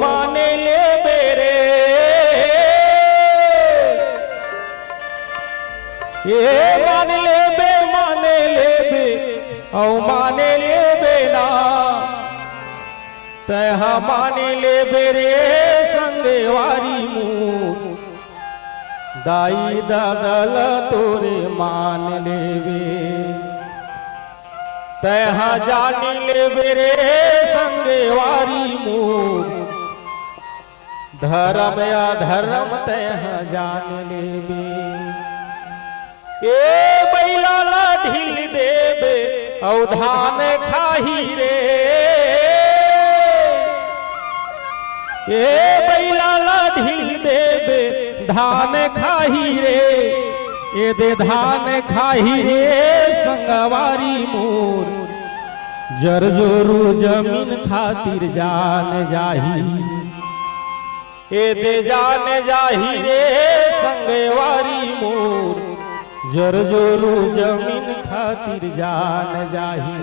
माने ले बेरे ये मान ले बे माने ले बे औ माने ले बेना तहा माने ले बेरे संगवारी मुँह दाई दादल तोरे मान ले बे तहा जानी ले बेरे संगवारी मुँह धर्म या धर्म तह जान लेबे ए बैला ला ढील देबे औ धान खाही रे ए बैला ला ढील देबे धान खाही रे ए दे धान खाही रे संगवारी मोर जर जोरू जमीन खातिर जान जाही ए दे जान जाही रे संगवारी मोर जर जोरू जमीन खातिर जान जाही।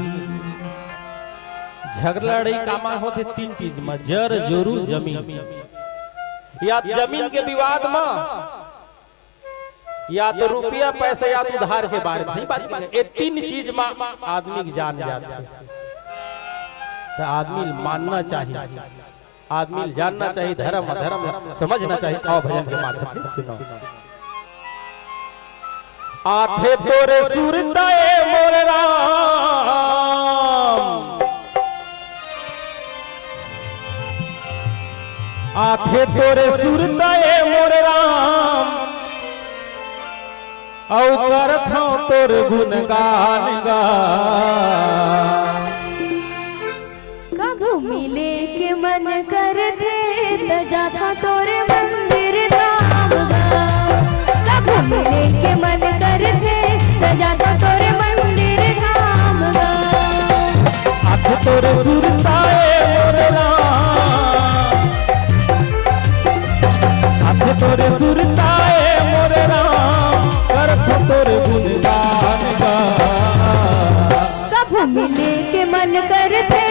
झगड़ा लड़ाई कामा होते तीन चीज में जर जोरू जमीन या जमीन के विवाद में या तो रुपया पैसा या तो उधार के बारे में सही बात है। ये तीन चीज में आदमी की जान जाती है तो आदमी मानना चाहिए आदमी जानना चाहिए धर्म अधर्म समझना चाहिए। आओ भजन के माध्यम से सुनो। आथे तोरे सुरताए मोर राम आथे तोरे सुरताए मोर राम औ करत हूं तोर गुणगान गा मिले के मन करते जाता तोरे मंदिर धाम कब मिले के मन करते जाता तोरे मंदिर धाम आठ तोरे सुरताए मोर राम आठ तोरे सुरताए मोर राम करत तोरे गुणगान गा कब मिले के मन करते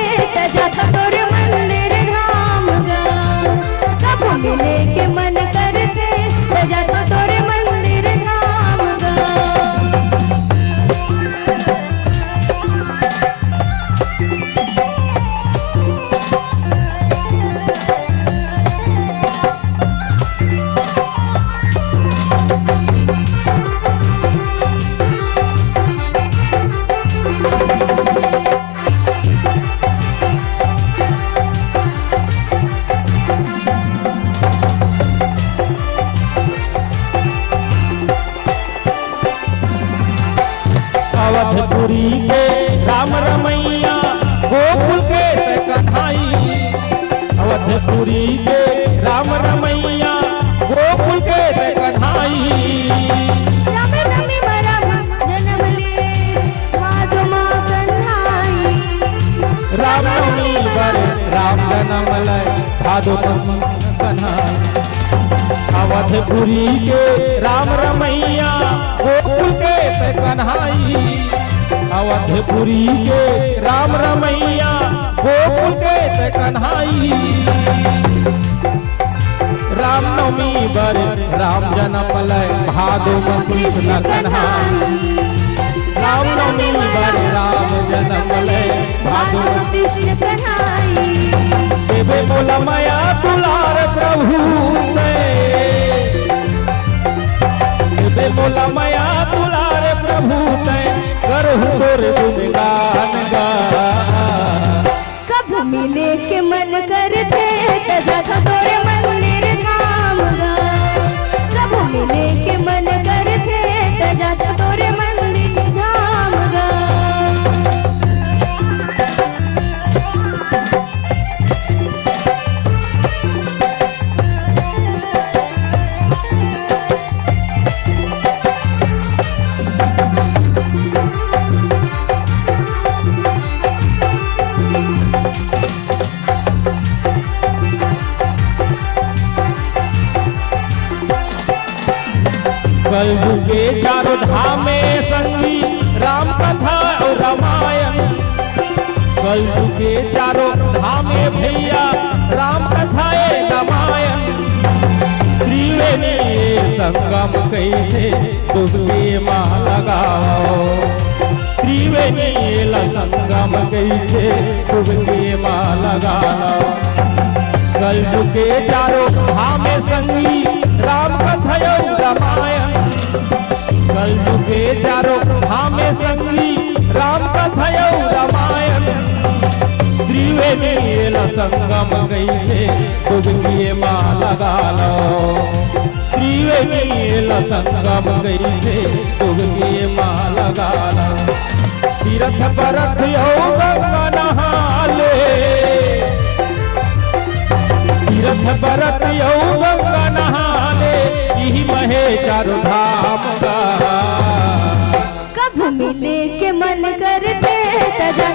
जाता तोरे मंदिर धाम कब मिले के मन करते जाता तोरे मंदिर धाम अवधपुरी के राम रमैया गोकुल के कन्हाई अवधपुरी के राम रमैया गोकुल के कन्हाई रामनवमी बर राम जन्म लय भादो कन्हाई अवधपुरी के राम रमैया गोकुल के कन्हाई अवधपुरी के राम रमैया गोकुल के कन्हाई रामनवमी बर राम जन्म लय भादो कृष्ण कन्हाई रामनवमी बर राम जन्म लय भादो कृष्ण कन्हाई देवे बोला माया दुलार प्रभु देवे बोला माया दुलार प्रभु करहु तोर गुणगान गा कब मिले के मन करते जाता तोरे मंदिर धाम कब मिले के मन करते जाता तोरे मंदिर धाम कलयुग के चारों धामे संगी राम कथा और रामायण। कलयुग के चारों धामे भैया राम कथा रामायण। त्रिवेणी संगम कैसे डुबकी माँ लगाओ। त्रिवेणी संगम कैसे डुबकी माँ लगाओ। कलयुग के चारों धामे संगी राम कथा रामायण। कलयुग के चारों धामे संगी राम कथा रामायण। त्रिवेणी संगम कैसे डुबकी माँ लगा लो। त्रिवेणी संगम कैसे डुबकी माँ लगा लो। तीरथ परथ गंगा नहा ले। तीरथ परत गंगा नहाने यही महे चारों धाम का। कब मिले के मन करते सजा